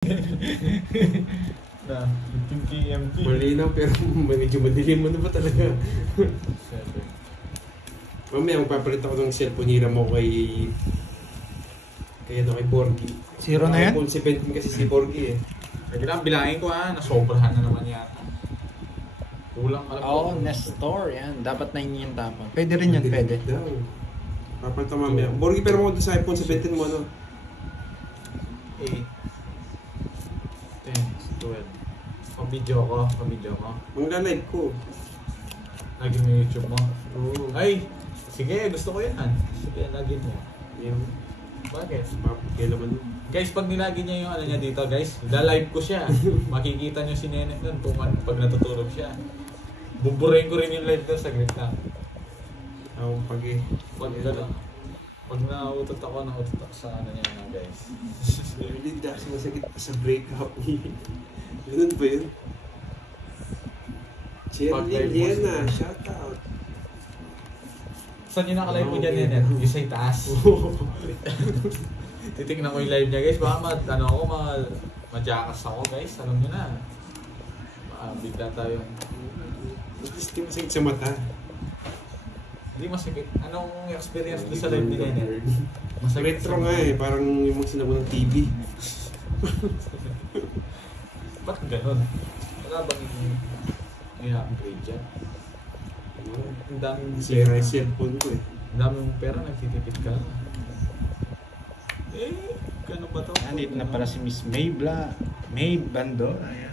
Na, 15 kmp. Malinaw pero medyo madilim mo na ba talaga? Mamaya magpapalit ako ng cellphone hira mo kay Borgie. Zero na yan? iPhone 17 kasi si Borgie eh. Lagi lang bilangin ko nasobrahan na naman yata. Kulang alam ko. Oo, Nestor yan. Dapat 9 yung tapon. Pwede rin yan, pwede. Papalit ako mamaya. Borgie pero mo sa iPhone 17 mo ano? 8 10 12 Pabidyo ko. Magla-live ko. Lagi mo YouTube mo. Oo. Ay! Sige, gusto ko yan. Sige, lagi mo. Yan. Bakit? Kailan mo. Guys, pag nilagi niya yung ano niya dito, guys, la-live ko siya. Makikita niyo si Nene nun pag natutulog siya. Buburahin ko rin yung live doon sa grid na. Ako pag Gano'n. Pag nautot ako sa ano niya na, guys. Really, dahil masakit pa sa breakup. Ganun ba yun? Cheryl Liena, shout out. Saan yung nakalive mo dyan, Nene? Yung sa itaas. Titignan ko yung live niya, guys. Baka majakas ako, guys. Alam nyo na. Bigla tayo. At least di masakit sa mata. Hindi masakit. Anong experience doon sa live ni Nene? Masakit Retro nga eh. Parang yung mga sinabi ng TV. Ba't ganun? Wala bang i-upgrade dyan? Ang daming Sira yung cellphone ko eh. Ang daming pera, nagtitipid ka. Gano'n ba to? Nandito na pala si Miss May Bando. Ayan.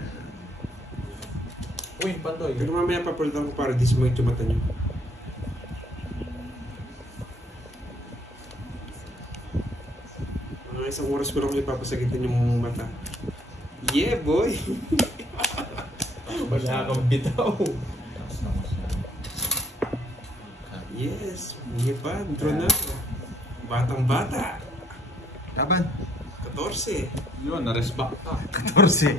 Uy, Pandoy. Pero mamaya papalitan ko para di sumay yung mata nyo. Mga isang oras ko lang ko ipapasagitan yung mata. Yeah, boy! Wala kang bitaw. Yes, hindi pa. Draw na. Batang bata. Taban. 14. Yun, na-respect ka. 14.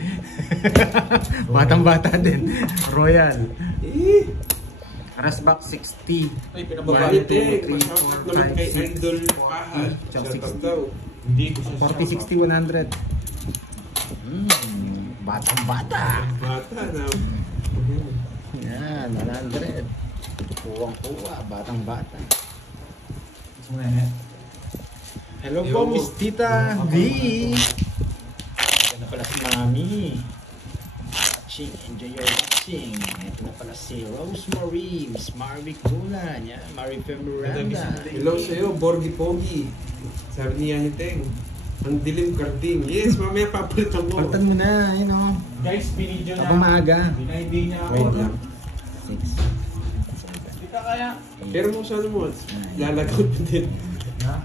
Batang-bata din. Royal. Rasbak 60. Ay, pinababa Balit ito. eh. Pasok naman kay Idol Pahal. Shout out daw. Hindi ko siya 40, 60, 100. Batang-bata. Bata na. Yan, 100. Kuwang-kuwa, batang-bata. Gusto mo na Hello po, Miss Tita V. Ito na pala si Mami. Watching, enjoy your watching. Ito na pala si Rosemary, Miss Marvic Bulan. Yan, Marife Miranda. Hello sa'yo, Borgie Pogi. Sabi niya ni Teng. Ang dilim karding. Yes, mamaya papalitan mo. Palitan mo na, yun o. Guys, binidyo na. Ako maaga. Hindi niya ako. Wait lang. 6. Hindi ka kaya. Pero mo sa ano mo, lalagaw mo din. Ha?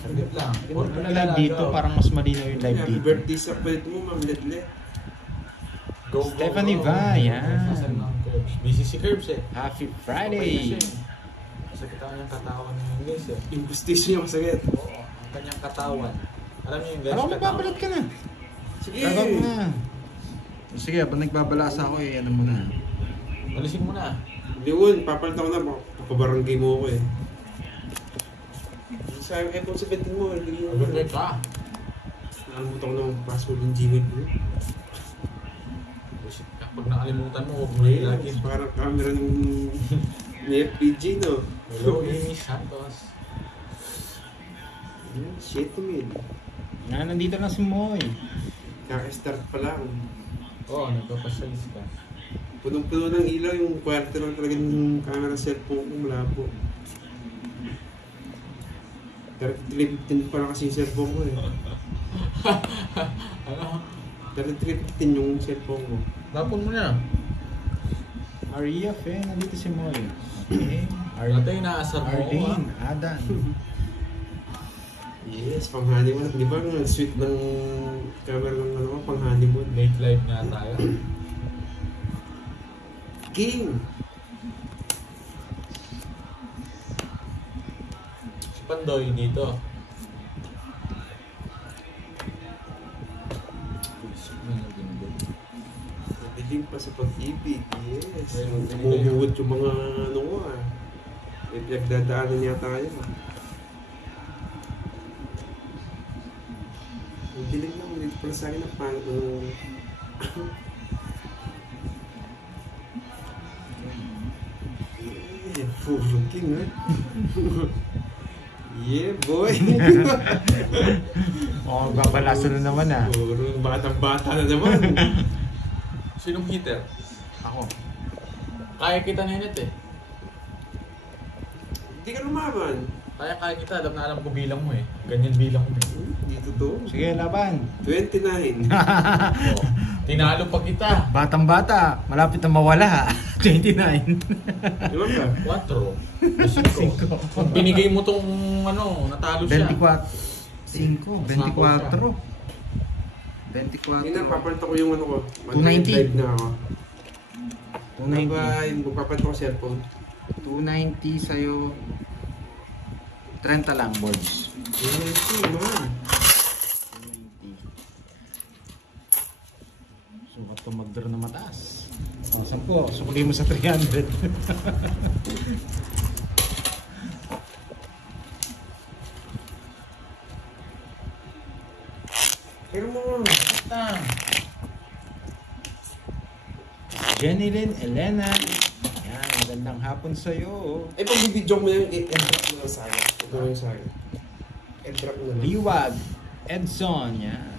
Saglit lang. Huwag mo na live dito, parang mas malinaw yung live Happy dito. birthday sa pwede mo, Ma'am Ledle. Go, Stephanie go, go. Va, yan. Busy si Curbs eh. Happy Friday. Masakit ang kanyang katawan ng English eh. Yung bustis niya masakit. Oo, ang kanyang katawan. Alam niyo yung guys, Parang magbabalat ka na. Sige. Gagawin mo na. Sige, habang nagbabalasa ako ano mo na. Alisin mo na. Liwan, papalitan ko na. Papabarangay mo ako eh. Sa iPhone 17 mo, hindi mo. Agad ka. Nakalimutan ko na password ng Gmail mo. Pag nakalimutan mo, huwag mo na ilagin. Parang camera ng FPG, no? Hello, Amy Santos. Shit to me. Nandito lang si Moy. Kaka-start pa lang. Oo, nagpapasalis ka. Punong-puno ng ilaw yung kwarto lang talaga ng camera cellphone ko malabo. 3315 pa lang kasi yung cellphone ko eh. Ano? 3315 yung cellphone ko. Tapon mo na. Maria Fe, nandito si Moy. Okay. Ito yung naasar mo. Arlene, Adan. Yes, pang honeymoon. Di ba ang sweet ng camera ng ano, pang honeymoon? Late live nga tayo. King! Si Pandoy dito. Nadiling pa sa pag-ibig. Yes. Umuhugot yung mga ano ko ah. May pinagdadaanan niya tayo. Pala sa akin na pan... King, ha? Yeah, boy! Oh, babalasan na naman ah. Puro batang-bata na naman. Sinong hitter? Ako. Kaya kita Nenet eh. Hindi ka lumaban. Kaya kita, alam ko bilang mo eh. Ganyan bilang mo eh. Dito to. Sige, laban. 29. Oh, tinalo pa kita. Batang-bata, malapit na mawala. 29. Di ba ka? 4. 5. Pag binigay mo tong ano, natalo siya. 24. 5. 24. 24. Hindi na, papalitan ko yung ano ko. 290. Live na ako. 290. Bye-bye. Magpapalitan ko cellphone. 290 sa'yo. 30 lang, boards. 290, man. 290. Sukat ko mag-draw na mataas. Oh, 10. Supagay mo sa 300. Pero mo. Basta. Jenny Lynn, Elena. Yan, magandang hapon sa'yo. Eh, pag bibidyo mo yung i-drop mo lang sa'yo. Ito yung sa'yo. I-drop mo lang. Liwag, Edson, yan.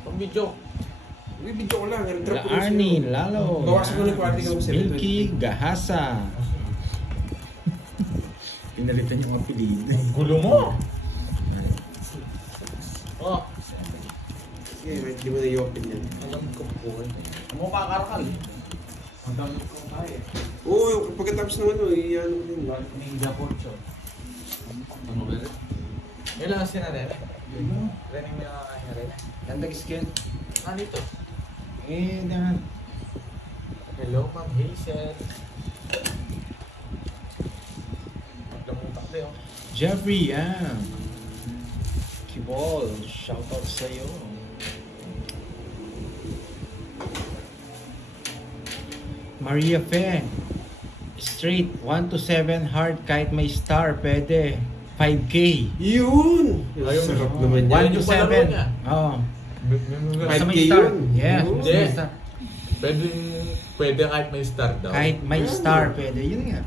Pang video. Bibidyo ko lang. I-drop ko lang Arnie, Lalo. Bawasan ko ng quality ko sa Milky, Gahasa. Pinalitan yung apelido. Gulo mo. Oh, Sige, hindi mo na i-open yan. alam ko po eh. Mo kakarakal. Ang dami ko kaya. Oo, pagkatapos ng ano, i-ano ko din. Ninja Porcho. Ano ba rin? Ilan kasi na rin eh. Rin yung nakakanya rin eh. Ganda skin. Ah, dito. Eh, dahan. Hello, Ma'am Hazel. Maglamutak tayo. Jeffrey, yan. Kibol, shoutout sa'yo. Maria Fe, straight 1 to 7 hard kahit may star, pwede 5K. Yun! Ayun, Sarap oh. naman yan. 1 to yung palaro 7. niya. Oo. Basta 5K may star. yun. Yes, Oo. basta may Hindi. star. Pwede kahit may star daw. Kahit may star, pwede. Yun nga.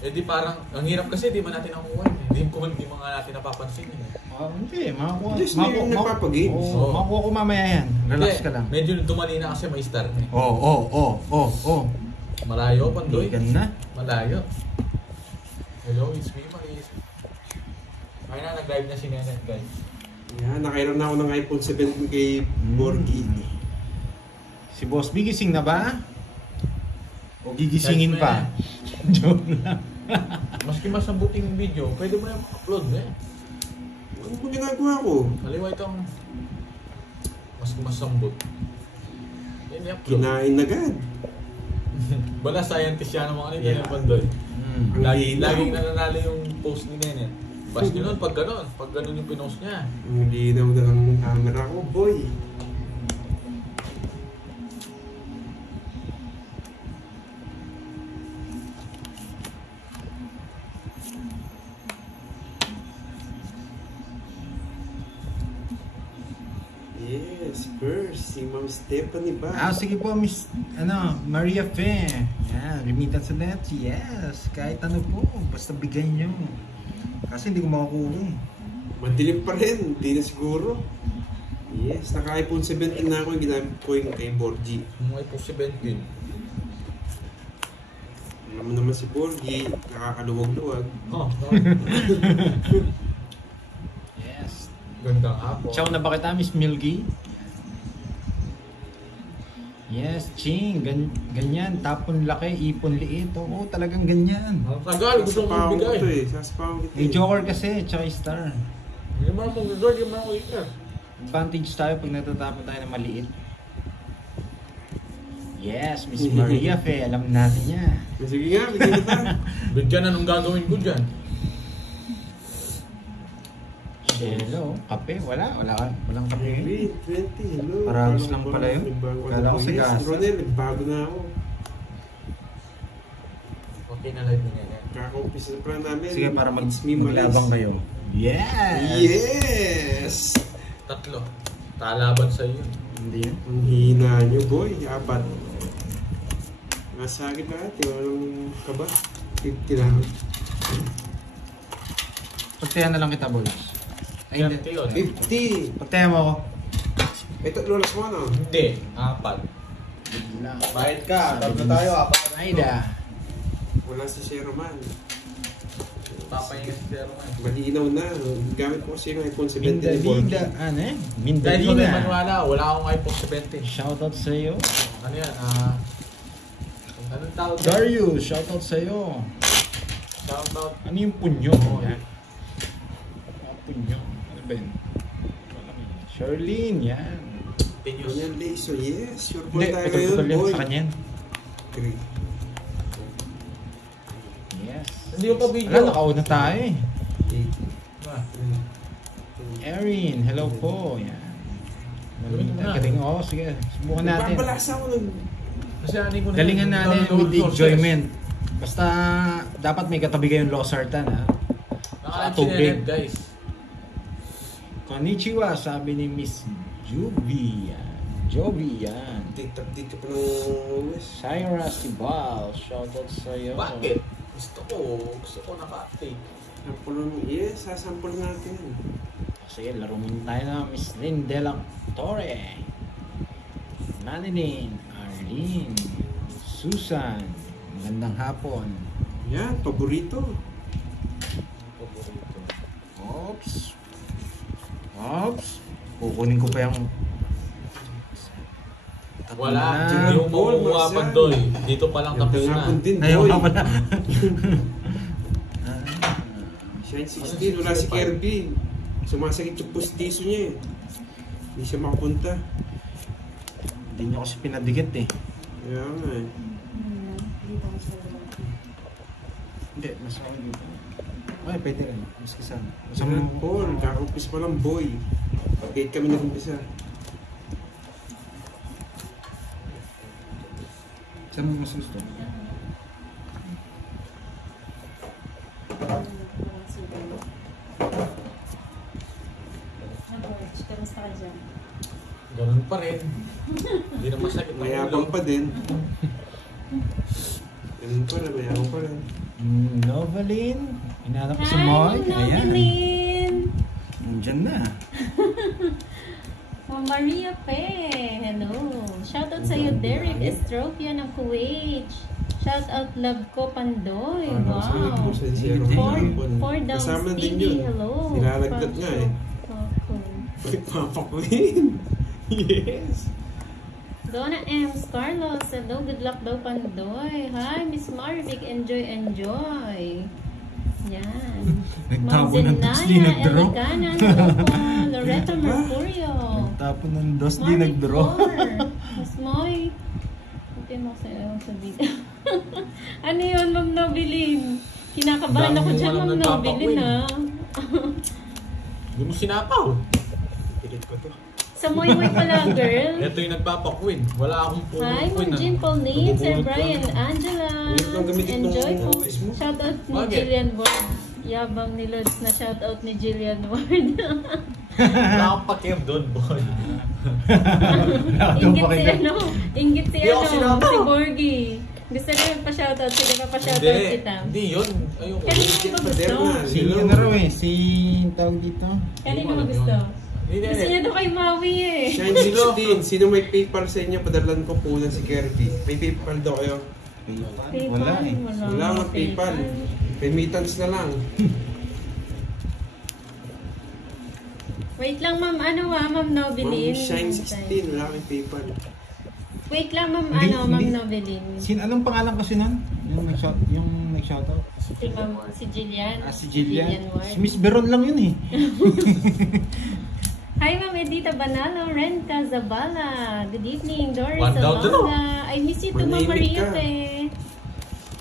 Eh di parang, ang hirap kasi di man natin nakukuha eh. Hindi mo nga natin napapansin eh. Hindi, makakuha. Just na yung nagpapagames. Oo, Oo. makukuha ko mamaya yan. Relax Hindi, ka lang. Medyo dumali na kasi may star eh. Oo. Malayo, Pandoy. Ikan na. Malayo. Hello, it's me, Maris. Kaya na, nag-live na si Nenet, guys. Yan, nakairam na ako ng iPhone 7 kay Borgi. Si Boss B, gising na ba? O gigisingin Guys, pa? Joke lang. Maski masambuting video, pwede mo na upload eh. Ano po ginagawa ko? Kaliwa itong maski masambut. Yan i-upload. Kinain agad. Bala scientist yan ng mga nito Yeah. yung Pandoy. Ang Laging linaw. nananalo yung post ni Nenet. Basta nun, pag ganun yung pinost niya. Ang linaw na ng camera ko, boy. Yes, first, si Ma'am Stephanie ba? Sige po, Miss, Maria Fe. Yan, remittance sa net. Yes, kahit ano po, basta bigay nyo. Kasi hindi ko makakuha. Madilim pa rin, hindi na siguro. Yes, naka-iPhone 17 na ako, yung ginamit ko yung kay Borgi. Yung iPhone 17. Alam mo naman si Borgi, nakakaluwag-luwag. Oh, Yes. gandang hapon. Chow na ba kita, Miss Milky? Yes, Ching. Ganyan. Tapon laki, ipon liit. Oo, talagang ganyan. Ang tagal, gusto mo Sasapawan ko to ibigay. eh, sasapawan ko to May eh. Joker kasi, tsaka star. Hindi mo akong gagawin, hindi mo akong iker. Advantage tayo pag natatapon tayo ng maliit. Yes, Miss Maria Fe. Alam natin niya. Sige nga, bigyan kita. Bigyan na nung gagawin ko dyan. Hello, kape? Walang kape. Wait, 20, hello. Paragos lang pala yun. Nagbago Kala ko ako. sa Yes, gasa. Ronel, nagbago na ako. Okay na live ni Nenet. Kaka-umpisa na pala namin. Sige, para It's me, Maris. maglabang kayo. Yes! Yes! 3. Kalaban sa iyo. Hindi yan. Ang hina nyo, boy. 4. Nasa akin lahat. Walang kaba. 50 lang. Pagtayan na lang kita, boys. Ay, hindi. 30 yun. 50! Pagtayan mo ako. Ito, lolas mo na. Hindi, 4. Bigla. Bayad ka, tatlo tayo, 4. Ayda. Wala si Zero Man. Papahinga si Zero Man. Malinaw na. Gamit ko kasi yung iPhone 17 Minda, ni Borgie. Minda. Ano eh? Dahil Mindalina. ko maniwala, wala akong iPhone 17. Shoutout sa'yo. Ano yan, anong tawag doon? Darius, shoutout sa'yo. Shoutout. Ano yung punyo? Yan. Punyo. Ano ba yun? Charlene, yan. Pinyos. Yan, Lazo. Yes, sure po Hindi, tayo putol-putol ngayon, yan boy. sa kanya yan. Agree. Yes. Hindi ko pa video. Wala, nakauna tayo eh. 8. Ah, Erin, hello po. Yan. Gawin mo na. Galing, oo, sige. Subukan natin. Nagbabalasa ako ng... Kasi ano ko na Galingan yun, natin download with the sources. enjoyment. Basta, dapat may katabi kayong Losartan, ha? Nakalag Sa tubig. sinenet, guys. Konnichiwa, sabi ni Miss Juby. Yan. Joby, yan. Update ka pa ng OS. Syra Sibal, shoutout sa'yo. Bakit? Gusto ko naka-update. Sample lang. Yes, sasample natin. Sige, laro muna tayo na Miss Lynn De La Torre. Manilyn, Arlene, Susan. Magandang hapon. Yan, paborito. Oops. Oops. Kukunin ko pa yung... Wala, Na. hindi mo Paul, makukuha Marcel. pa doy. Dito pa lang tapos Yung na. hapon din, Ayaw boy. ka pala. Shine 16, wala si Kirby. Sumasakit yung pustiso niya eh. Hindi siya makapunta. Hindi niyo kasi pinadikit eh. Kaya nga eh. Hindi, mas okay dito. Ay, pwede rin. Mas kasama. Saman Paul, kakaupis pa lang boy. Pag-gate kami nag-umpisa. Saan mo mas gusto? Kamusta ka dyan? Ganun pa rin. Hindi na masakit ang Mayabang ulo. pa din. Ganun pa rin, mayabang pa rin. Novaline. Hinahanap ko si Hi, Moy. Ayan. Novelyn! Nandyan na. Ma'am Maria Pe, hello. Shoutout sa iyo, Derek Estropia ng Kuwait. Shoutout Love ko Pandoy. Wow. For down Kasama din Stevie, yun. hello. Nilalagdat nga eh. Papa Queen. Yes. Donna M. Carlos, hello. Good luck daw Pandoy. Hi, Miss Marvic. Enjoy, enjoy. Yan. Nagtapo ng dos, di Zenaya nag-draw. Eligana, hello po. Loretta Mercurio. Nagtapo ng dos, di Marvic nag-draw. Mas Moy. Ito mo sa video. Ano yun, Ma'am Nobilin? Kinakabahan Dami ako mo dyan, walang Ma'am Nobilin, nagpapakwin. ha? Hindi mo sinapaw. Pilit ko to. Sa Moy Moy pala, girl. Ito yung nagpapakwin. Wala akong Hi, pumakwin. Ma'am Jean Pauline, Sir Nabubulot ko. Brian, Angela. Wait lang, gamitin tong Enjoy po. office mo. Shoutout ni Bakit? Jillian Ward. Yabang ni Lods na shoutout ni Jillian Ward. Wala akong pakiam doon, boy. Ingit si ano? Ingit si Hindi ako ano? sinabaw. Si Borgie. Gusto niyo pa-shoutout. Sige pa pa-shoutout Hindi, kita. hindi yun. Ayoko. Kanino mo ba gusto? Si ano raw eh, si tawag dito. Kanino mo gusto? Hindi, Gusto niya daw kay Maui eh. Shine 16. Sino may PayPal sa inyo? Padalan ko po si Kirby. May PayPal daw kayo. PayPal? Wala eh. Wala nga PayPal. Remittance na lang. Wait lang, Ma'am. Ano Ma'am Nobilin? Shine 16. Wala kang PayPal. Wait lang, Ma'am. Hindi, Ma'am hindi. Nobilin. Anong pangalan kasi nun? Yung nag-shoutout? Si Ma'am, si Jillian. Si Jillian. Ward. Si Miss Beron lang yun eh. Hi, Ma'am Edita Banalo, Renta Zabala. Good evening, Doris One down to no. Zabala. I miss you too, Ma'am Manimik Maria ka. Pe.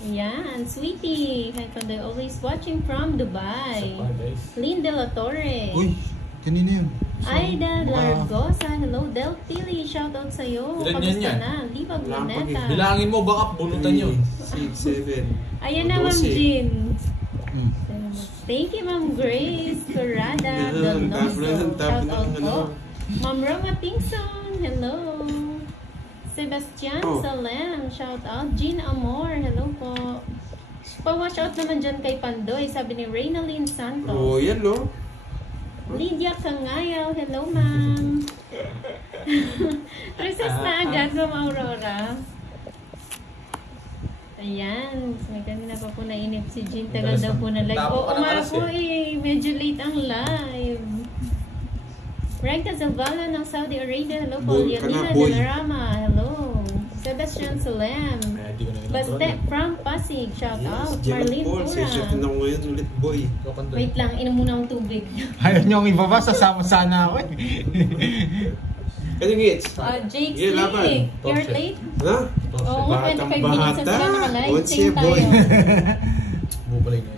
Yan, sweetie. Hi, Pandoy. Always watching from Dubai. Isa pa, guys. Lynn De La Torre. Uy, kanina yun. Aida Baka- Largosa. Hello, Del Pili. Shoutout sa'yo. Ilan yan Kamusta yan? na? Libag Wala pag- Luneta. Bilangin mo, baka bunutan yun. 6, 7. Ayan na, Ma'am 12. Jean. Hmm. Thank you, Ma'am Grace Corrada Yan, tap lang, Donoso. tap lang, Shoutout ano. po. Ma'am Roma Tingson, hello. Sebastian Salem, shout out. Jean Amor, hello po. Pa-watch out naman dyan kay Pandoy, sabi ni Reynalyn Santos. Oh, yan no. Lydia Kangayaw, hello ma'am. Recess na agad, Ma'am Aurora. Ayan, may kanina pa po nainip si Jean. Tagal daw po na live. Oo nga po medyo late ang live. Ragda Zavala ng Saudi Arabia, hello po. Lianina de la Rama, hello. Sebastian Salem. Baste from Pasig, shout out. Marlene Pura. Session na ngayon ulit, boy. Wait lang, inom muna akong tubig. Ayaw nyo ang ibaba, sasama sana ako eh. Ano gits? Jake Slick, you're late? Ha? Oo, 25 minutes na sila nakalive. Same tayo.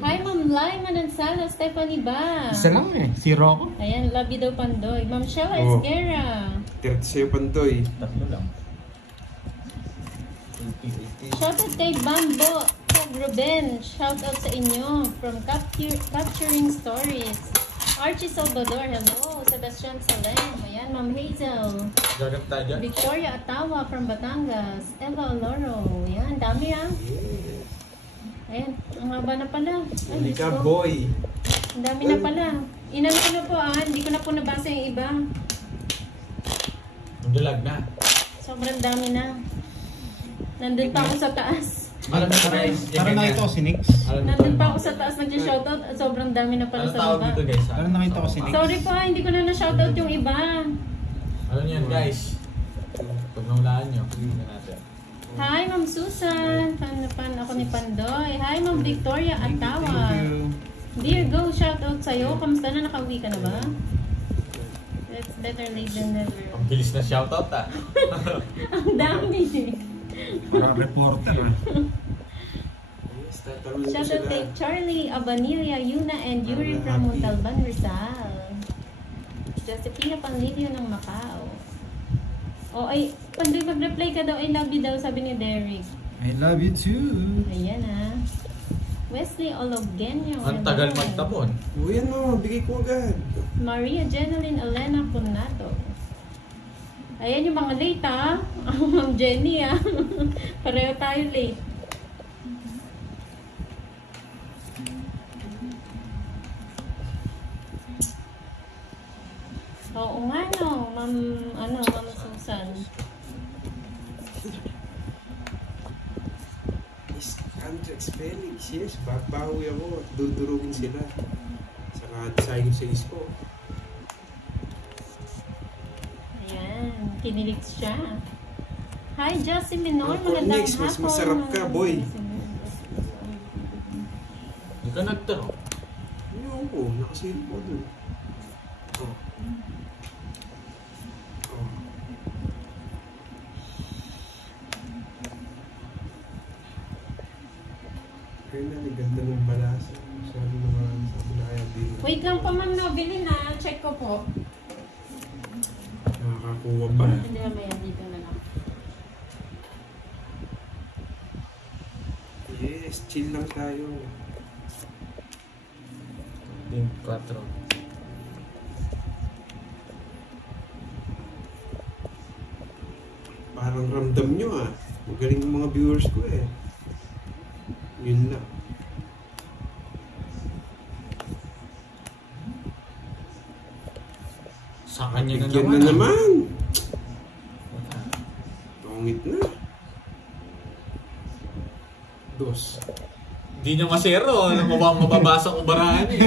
Hi, Ma'am Lai Manansala, Stephanie ba? Isa lang eh, si Rocco. Ayan, love you daw Pandoy. Ma'am Shella Esguerra. 30 Pandoy. Tatlo lang. Shoutout kay Bambo Tag Ruben. Shoutout sa inyo from Capturing Stories. Archie Salvador, hello. Sebastian Salem. Ayan, Ma'am Hazel. Gaganta dyan. Victoria Atawa from Batangas. Eva Oloro. Ayan, dami ah. Ayan, ang haba na pala. Ay, Hindi ka, Diyos ko. boy. Ang dami na pala. Inano ko na po ah. Hindi ko na po nabasa yung iba. Magdalag na. Sobrang dami na. Nandun pa ako sa taas. Parang nakita ko si Nix. Nandun pa ako sa taas nag-shoutout at sobrang dami na pala Ano sa tawag baba. dito guys? Parang nakita ko si Nix. Sorry po ah, hindi ko na na-shoutout yung iba. Ano yan guys? Pag naulaan nyo, tingnan natin. Hi, Ma'am Susan. Fan ako ni Pandoy. Hi, Ma'am Victoria Atawa. Thank you. Dear Go, shoutout sa'yo. Kamusta na? Nakauwi ka na ba? It's better late than never. Ang bilis na shoutout ah. Ang dami. Parang reporter ah. Shoutout kay Charlie, Abanilla, Yuna, and Yuri from Montalban, Rizal. Josephina Panlivio ng Macau. O ay, Pandoy mag-reply ka daw, I love you daw, sabi ni Derek. I love you too. Ayan ah. Wesley Ologenio. Ang tagal magtapon. O yan mo, bigay ko agad. Maria Jeneline Elena Conato. Ayan yung mga late ah. Ma'am Jenny ah. Pareho tayo late. Oo nga no, Ma'am Susan. Contract spelling, yes, babawi ako at dudurugin sila. Saka sayang sa isko. Ayan, kinilig siya. Hi, Josie Minor, magandang Next, hapon. mas masarap ka, boy. Hindi ka nagtaro. Ayun ko, nakasilip ko dun. Oh. Oh. Kaya na, may ganda ng balasa. Sabi naman, sabi na kaya din. Wait lang po, Ma'am Nobilin na. Check ko po. Nakakakuha pa. Hindi na ba yan? Dito na lang. Yes, chill lang tayo. Team 4. Parang ramdam nyo ah. Magaling ng mga viewers ko eh. Yun lang. Sa kanya na Bigyan naman. na naman. Tungit na. Dos. Hindi niya masero. Mababasa ko barahan eh.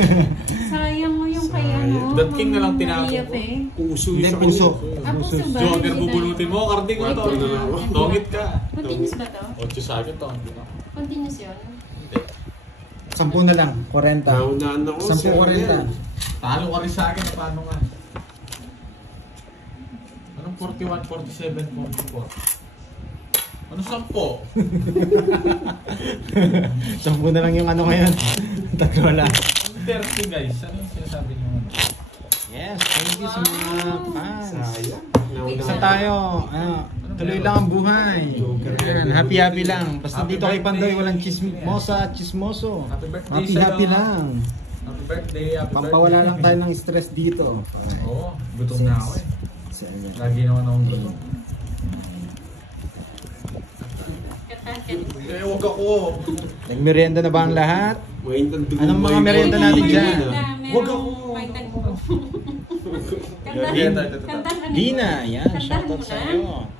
Sayang mo yung kaya, no? That king na lang tinapon Maria ko. Pe. Puso Hindi, sa puso. kanya. Ah, puso ba? Joker, Hindi bubunutin mo. Karding mo to. Wait lang. Tongit ka. Continuous ba to? 8 sa akin to. Hindi na. Continuous yun? Hindi. 10 na lang, 40. Naunaan ako. 10-40. Talo ka rin sa akin. Paano nga? Anong 41, 47, 44? Ano 10? 10 na lang yung ano ngayon. Tatlo lang. 30 guys. Ano yung sinasabi niyo? Yes, thank you sa mga fans. Sayang. Isa tayo. Tuloy lang ang buhay. Ayan, happy lang. Basta dito kay Pandoy, walang chismosa at chismoso. Happy birthday Happy sa'yo. lang. Happy birthday, happy Pampawala birthday. lang tayo ng stress dito. Oo, gutom na ako eh. Lagi naman akong gusto. Eh, huwag ako. Nagmerienda na ba ang lahat? Mainit ang dugo. Anong mga merienda natin dyan? Huwag ako. Di na, yan. Shoutout sa'yo.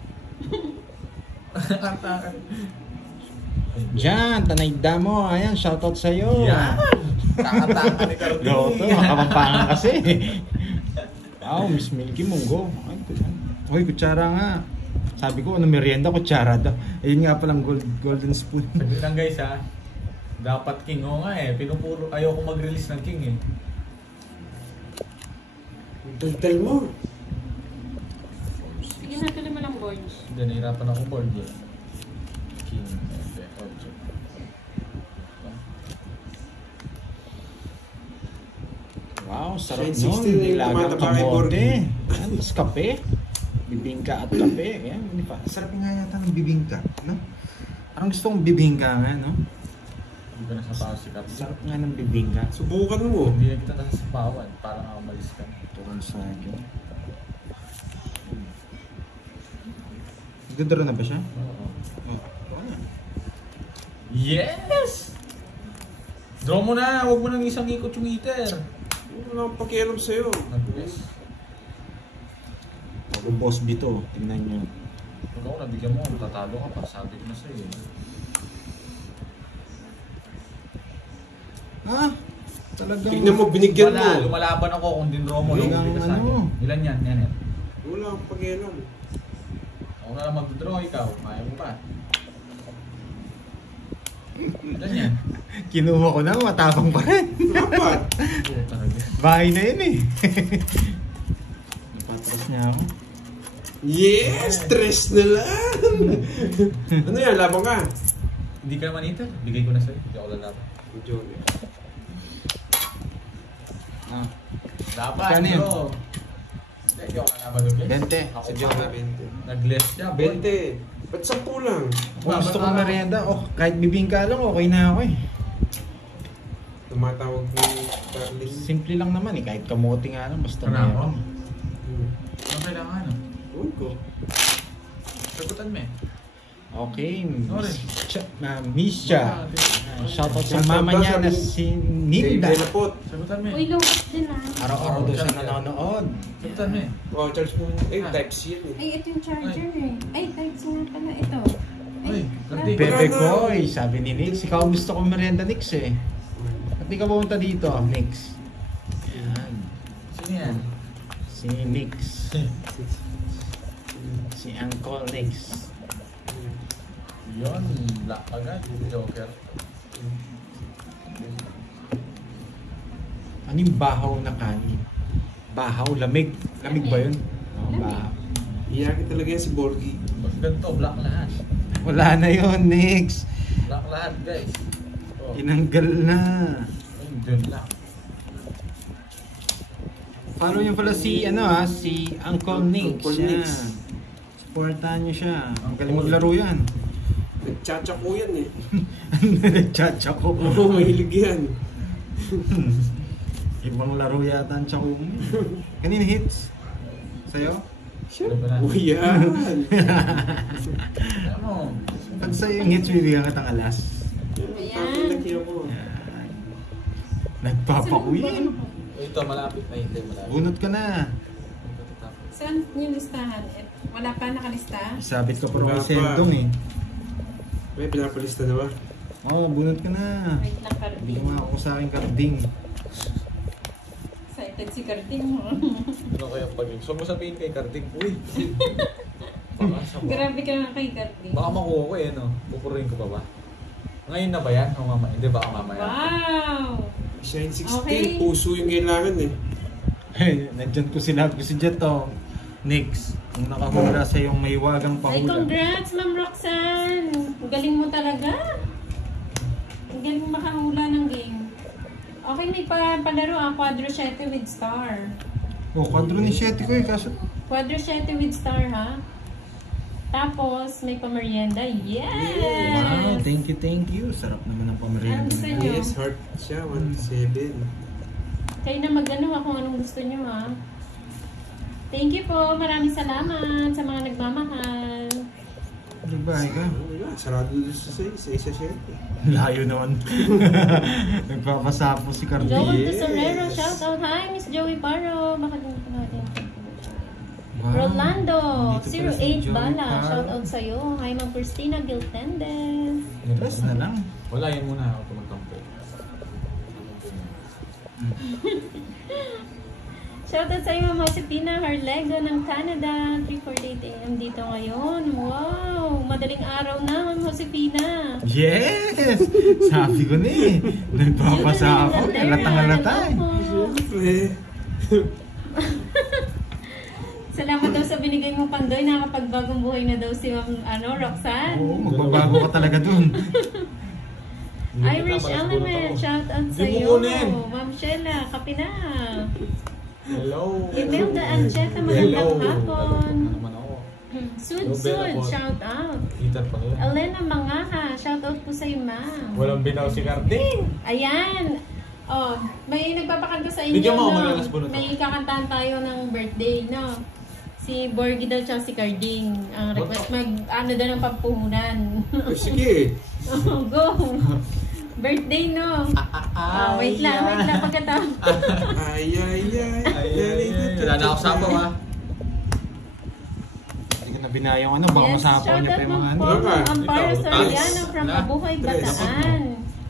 Diyan, Tanayda mo. Ayan, shoutout sa'yo. Yan! Taka-taka ni Cardi. Loto, makapampangan kasi. Wow, Miss Milky Munggo. Uy, kutsara nga. Sabi ko, ano merienda, kutsara daw. Ayun nga palang golden spoon. Sabi lang guys ha. Dapat king. Oo nga eh. Pinupuro. Ayoko mag-release ng king eh. Daldal mo. Sige na, tuloy mo ng boards. Hindi, nahirapan ako board eh. King. Object. Wow, sarap Shine nun. 16, Nilagang tumataba kay kamote. Borgie. Yan, tapos kape. Bibingka at kape. Yan, hindi pa. Sarap nga yata ng bibingka. No? Parang gusto kong bibingka nga, no? Hindi ko nasapaw si Cardi. Sarap nga ng bibingka. Subukan mo. Hindi na kita nasasapawan. Parang ako malis ka. Tukan sa akin. Nagdadaro na ba siya? Oo. Oh, wala. Yes! Draw mo na! Huwag mo nang isang ikot yung meter. Wala akong pakialam sa'yo. Nag-yes. Yung boss dito, tingnan nyo. Pag ako nabigyan mo, tatalo ka pa. Sabi ko na sa'yo eh. Ah, talagang... Tignan mo, binigyan mo. Wala, lumalaban ako kung din-draw mo. Walang Lumabig ka sa ano. akin. Ilan yan? Yan yan. Wala akong pakialam. Ako na lang mag-draw, ikaw. Kaya mo pa. Ilan yan? Kinuha ko na, matapang pa rin. Dapat. Oo, talaga. Bahay na yun eh. Napatras niya ako. Yes! Stress na lang. Ano yan? Laban ka? Hindi ka naman ito. Bigay ko na sa'yo. Hindi ako lalaban. Johnny. Ah, Laban, Kano yun? bro. Hindi ako lalaban doon, guys. 20. Ako Si pa. John na 20. Nag-less siya, boy. 20. Ba't 10 lang? Kung gusto ko merienda, kahit bibingka lang, okay na ako eh. Tumatawag ni Carlin. Simple lang naman eh, kahit kamote nga lang, basta Ano ako? meron. Ano kailangan, ano? Huwag ko. Sagutan mo eh. Okay, Sorry. Miss Cha. Shoutout sa mama niya na si Ninda. Dave Lenapot. Sagutan mo eh. Uy, lungkot din ah. Araw-araw daw siya nanonood. Sagutan mo eh. Oh, charge mo. Type C yan eh. Ay, ito yung charger eh. Ay, type C nga pala ito. Ay, Cardi. Bebe Koy, sabi ni Nix. Ikaw gusto ko merienda, Nix eh. At di ka pumunta dito, Nix. Yan. Sino yan? Si Nix. Si Uncle Nix. Yun, black agad. Joker. Ano yung bahaw na kanin? Bahaw, lamig. Lamig ba yun? Oh, bahaw. Iyakin talaga yan si Borgie. Pag ganito, black lahat. Wala na yun, Nix. Black lahat, guys. Oh. Tinanggal na. Ay, dun lang. Follow niyo pala si, si Uncle Nix. Uncle Nix. Yan. Supportahan niyo siya. Ang galing maglaro yan. Nagtsatsaku yan eh. Nagtsatsa ko. Oo, mahilig yan. Ibang laro yata ang tsako mo. Kanina hits? Sa'yo? Ano na? Uy, yan. Alam mo. Pag sa'yo yung hits, bibigyan ka ng alas. Tapos nakiya ko. Yan. Nagpapakuyin. Ito, malapit na hindi. Malapit. Bunot ka na. Saan yung listahan? Wala pa nakalista? Isabit ka pero Wala may pa. sendong eh. May pinapalista na ba? Oo, bunot ka na. Wait lang, Hindi Carding. mo ako sa akin karding. Excited si Carding mo. Ano kaya pag yun? So mo sabihin kay Kartik, uy. Pakasa ba? Grabe ka nga kay Carding. Baka makuha ko eh, no? Pupuruin ko pa ba? Ngayon na ba yan? O mamaya? Hindi ba mamaya? Wow! Shine 16, Okay. puso yung kailangan eh. Nandyan ko sinabi ko si Jeto. Nix, kung nakahula sa yung may wagang Ay, pahula. congrats, Ma'am Roxanne! Ang galing mo talaga. Ang galing makahula ng game. Okay, may palaro ang Quadro 7 with star. Oh, 4 ni 7 ko eh, kaso... Quadro 7 with star, ha? Tapos, may pamerienda. Yes! Wow, thank you. Sarap naman ang Ano pamerienda. gusto nyo? Yes, heart siya, 1-7. Kayo na mag-ano ha, kung anong gusto nyo ha. Thank you po. Maraming salamat sa mga nagmamahal. Goodbye ka. Sarado doon sa isa siya. Layo naman. Nagpapasapo si Cardi. Joel Tesorero, shout out. Hi, Miss Joey Paro. Bakit hindi ko natin? Rolando, Dito pala si 08 Joey Bala, Paro. shout out sa'yo. Hi, Ma'am Christina Giltendez. Rest na lang. Wala, yan muna ako tumagkampo. Shout out sa'yo, Ma'am Josepina Harlego ng Canada. 3:48 AM dito ngayon. Wow! Madaling araw na, Ma'am Josepina. Yes! Sabi ko na eh. Nagpapasa ako. Halatang-halata eh. Salamat daw sa binigay mo Pandoy. Nakapagbagong buhay na daw si Ma'am Roxanne. Oo, magbabago ka talaga dun. Irish Element, shout out Di sa'yo. mo kunin. Ma'am Sheila, kape na. Hello. Imelda Angeta, magandang hapon. Ano naman ako? Sud, Bella po. shout out. Hitar pa yun. Elena Mangaha, shout out po sa'yo, ma'am. Walang binaw si Cardi. Ayan. Oh, may nagpapakanta sa inyo, Bigyan mo ako, no? malalas po na to. May kakantahan tayo ng birthday, no? Si Borgie daw tsaka si Carding. Ang request, ano daw ng pampuhunan. Sige. Oh, go! Birthday, no? Wait lang, pagkatapos. Ay. Wala na ako sapaw ha. Hindi ko na binayang ano. Baka masapaw niya pa yung mga ano. po, Ano ba? Amparo Ikaw, Soriano Alex. from Na? Mabuhay, Bataan.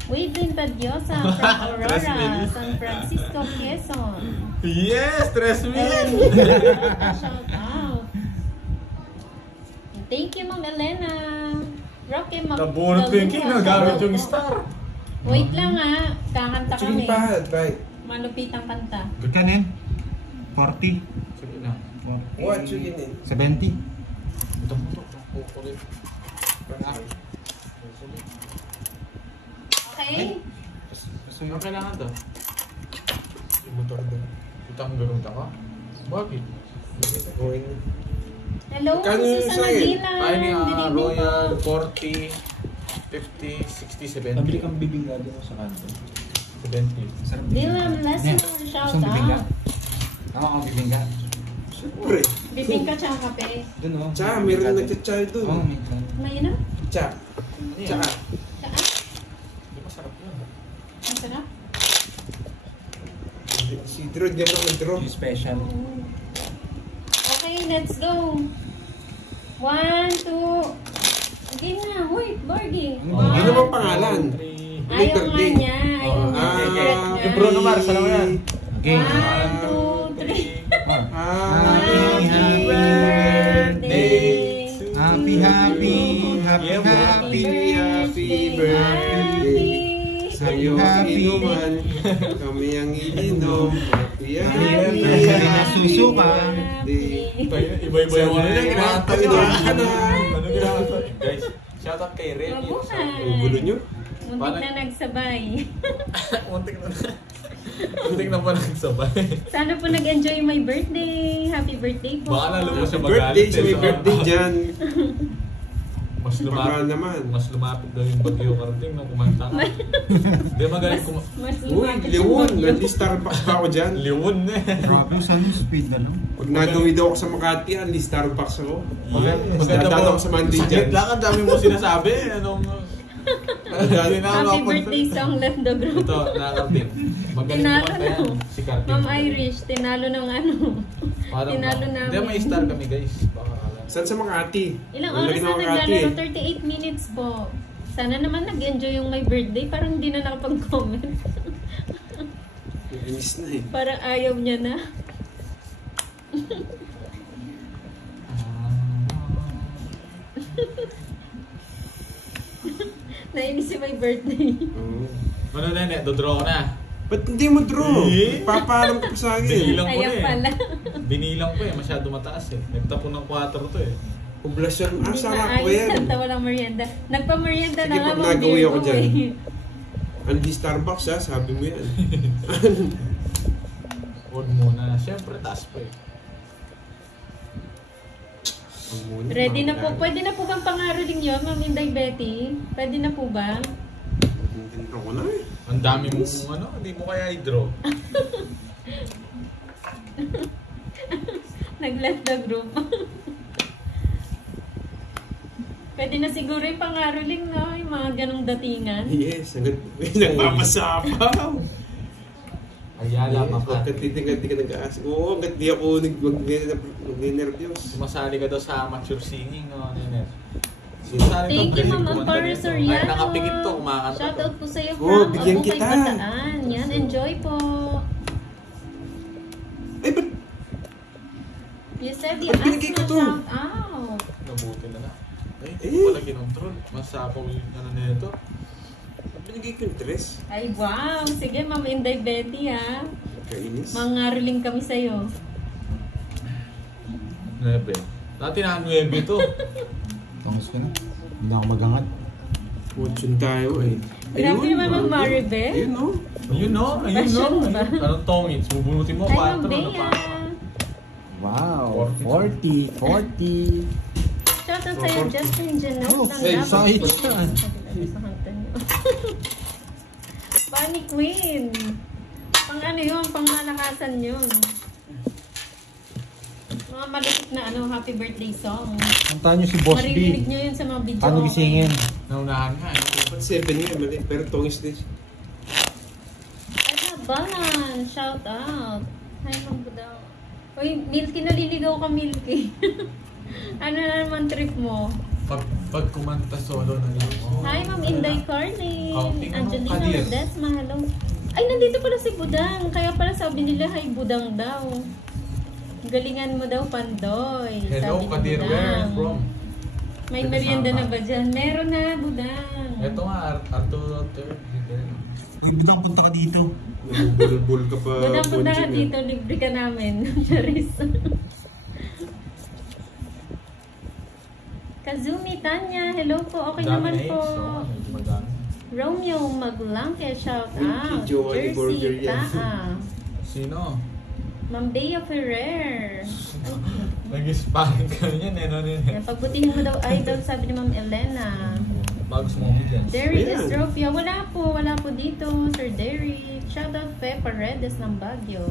Waylin Tadiosa from Aurora, San Francisco, Quezon. Yes! 3 million! Shout out. Thank you, Ma'am Elena. Rocky Nabunot ko yung king, nagamit yung star. Wait lang ha, kakanta Sige kami. pa, bye. Malupitang kanta. Gagkan yan? 40? Sige lang. What you in? 70? Ito mo ito. Kukulit. Okay? Ano kailangan to? Yung motor doon. Utang gagawin ka? Bakit? Going. Hello, Magkano yung Susan sa'yo? Aguilar. Kaya ni Good evening Royal, po. 40, 50, 60, 70. Nabili kang bibingga din sa kanto. 70. Sarap Dylan Lesnar, shout Isang bibingga? out. Ako ang bibingga. Siyempre. Bibingka tsaka kape. Doon o. Tsaka, meron nagtsatsayo Oo, doon. minsan. May na? Tsaka. Tsaka. Tsaka? Di ba sarap yun? Ang sarap? Si Drew, di naman nag-draw. Yung special. Okay, let's go. 1, 2. Game na. Wait, boarding. Ano bang pangalan? Ayaw nga niya. Ayaw Oh, nga. okay, okay. Secret Yung Bruno Mars, alam mo yan? Okay. 1, 2, 3. Happy birthday. Happy birthday. Sa'yo ang inuman, kami ang ininom. Happy birthday. Nasusuka. Iba-iba yung ano niya, kinakanta Happy ito. birthday. Ano kinakanta? Guys, shoutout kay Ren. Mabuhay. Ang gulo nyo? Muntik na nagsabay. Muntik na. Muntik na pa nagsabay. Sana po nag-enjoy my birthday. Happy birthday po. Baka lalo mo siya Birthday, magalit. sa may birthday dyan. Mas Baka lumapit. naman. Mas lumapit daw yung bagyo karating nung kumanta ka. Di magaling Mas Uy, lumapit yung Leon, bagyo. nag-Starbucks pa ako dyan. Liwon na eh. Grabe, saan yung speed na lang? Pag nagawid ako sa Makati, ali Starbucks ako. Maganda Dadaan po. ako sa Monday dyan. Saglit lang, ang dami mo sinasabi. Anong... Happy birthday song left the group. Ito, nakakarating. Magaling Tinalo kumanta na. yan. Si Carting. Ma'am Irish, tinalo ng ano. Tinalo namin. Hindi, may star kami guys. Baka alam. Saan sa Makati? Ilang Wala oras rin na ako Makati naglalaro? eh. 38 minutes po. Sana naman nag-enjoy yung my birthday. Parang hindi na nakapag-comment. Inis na eh. Parang ayaw niya na. Nainis si my birthday. Oo. Ano na yun, dodraw ko na. Ba't hindi mo draw? Eh? Papaalam ka pa sa akin. Binilang ko na Ayaw eh. pala. Binilang ko eh, masyado mataas eh. Nagtapon ng 4 to eh. Poblasyon, Hindi sarap na ko ayos yan. nanta walang merienda. Nagpa-merienda Sige, na nga pag mga nagawi beer ako ko dyan. eh. Andy Starbucks ha, sabi mo yan. Huwag muna. Siyempre, taas pa eh. Ready na po. Pwede na po bang pangaroling yun, Ma'am Inday Betty? Pwede na po ba? Hindi ko na eh. Ang dami mo ano, hindi mo kaya i-draw. Nag-left the group. Pwede na siguro yung pangaroling, no? Yung mga ganong datingan. Yes, hanggat nagpapasapaw. Ayala, Hanggat di ka nag-aas. Oo, hanggat di ako nag-nervyos. Sumasali ka daw sa amateur singing, no? Thank you, Ma'am Amparo Soriano. Ay, nakapikit to, kumakanta. Shoutout po sa'yo Oh, from bigyan Abukay, kita. Bataan. Yan, enjoy po. Ay, ba't? You said you Ba't asked binigay na ko to? shout out. Nabuti na lang. Ay, Eh. wala kinontrol. Masapaw yung ano nito. Binigay ko yung dress. Ay, wow. Sige, Ma'am Inday Betty, ha. Kainis. Mangaroling kami sa'yo. 9. Dati na 9 to. Tungos ko na. Hindi na ako magangat. Fortune tayo eh. Grabe naman ang Maribel. Ayun no? Ayun no, ayun no. Passion ba? Anong tongits? Bubunutin mo, Ay, 4, Ma'am ano Bea. pa? Wow, 40. Shoutout sa'yo, Justin Janot. Oh, ng hey, Davao sahid City. yan. Sa kanta niyo. Bunny Queen. Pang ano yun, pang malakasan yun. Mga malupit na ano, happy birthday song. Kantahan nyo si Boss Maririnig B. nyo yun sa mga video. Paano gisingin? Naunahan nga. Dapat 7 nga, mali. Pero tongis din. Ay, Balan, shout out. Hi, Ma'am Budang. Uy, Milky, naliligaw ka, Milky. Ano na naman trip mo? Pag kumanta solo na lang. Hi, Ma'am Inday Carlin. Counting mo, Angelina Kadir. Ledesma, hello. Ay, nandito pala si Budang. Kaya pala sabi nila, hi, Budang daw. Galingan mo daw, Pandoy. Hello, sabi ni Kadir. Where are you from? May Taga merienda Sapa. na ba dyan? Meron na, Budang. Ito nga, Arturo. Uy, budang punta ka dito. Nabubulbul ka pa. Budang, punta ka Bonjing, ah. dito. Libre ka namin. Charis. Kazumi Tanya, hello po. Okay naman po. Romeo Maglangke, shout Ay, out. si Joey Burger Jersey yan. Taa. Sino? Ma'am Bea Ferrer. Nag-sparring ka niyan, eh, no? Yan, pagbutihin mo daw idol, sabi ni Ma'am Elena. Bago sumamit yan. Derek Ayan. Estropia, wala po dito, Sir Derek. Shoutout Fe Paredes ng Baguio.